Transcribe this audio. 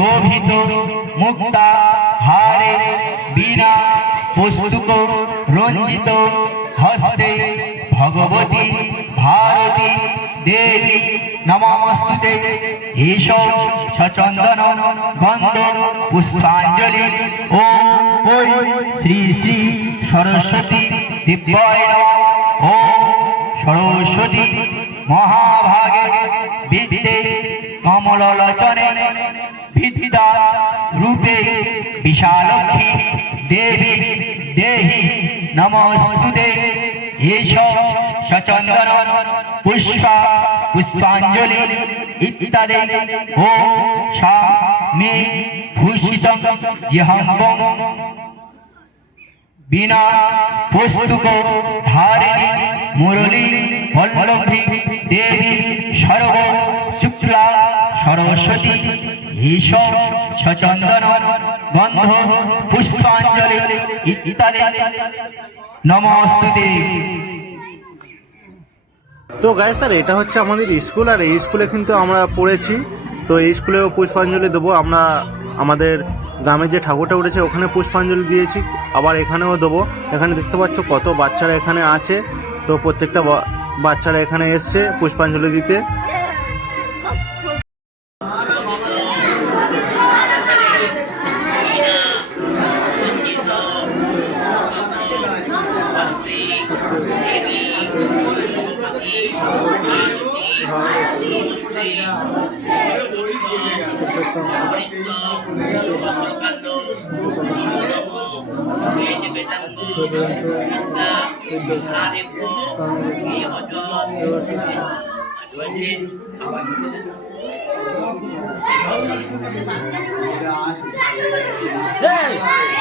শোভিত মুক্তা, হারে বীণা পুস্তুক, রঞ্জিত, হস্তে, ভগবতী, ভারতী, দেবী, নমস্তুতে। ঈশো সচন্দন গন্ধ পুষ্পাঞ্জলি ও শ্রী শ্রী সরস্বতী দিব্যায় ও সরস্বতী মহাভাগে বিদ্যে কমললোচনে বিদ্যা রূপে বিশালক্ষী দেবী, দেহি নমস্তুতে। এষ সচন্দন পুষ্পা, পুষ্পাঞ্জলি ইত্যাদি। ও সা মে ভূষিত জিহম্বং বিনা পুস্তুক ধারিণী মুরলী বল্লভী দেবী সর্ব শুক্লা সরস্বতী তো গায়ে স্যার এটা হচ্ছে আমাদের স্কুল, আর এই স্কুলে কিন্তু আমরা পড়েছি। তো এই স্কুলেও পুষ্পাঞ্জলি দেবো। আমরা আমাদের গ্রামে যে ঠাকুরটা উঠেছে, ওখানে পুষ্পাঞ্জলি দিয়েছি। আবার এখানেও দেবো। এখানে দেখতে পাচ্ছ কত বাচ্চারা এখানে আছে। তো প্রত্যেকটা বাচ্চারা এখানে এসছে পুষ্পাঞ্জলি দিতে। Hey!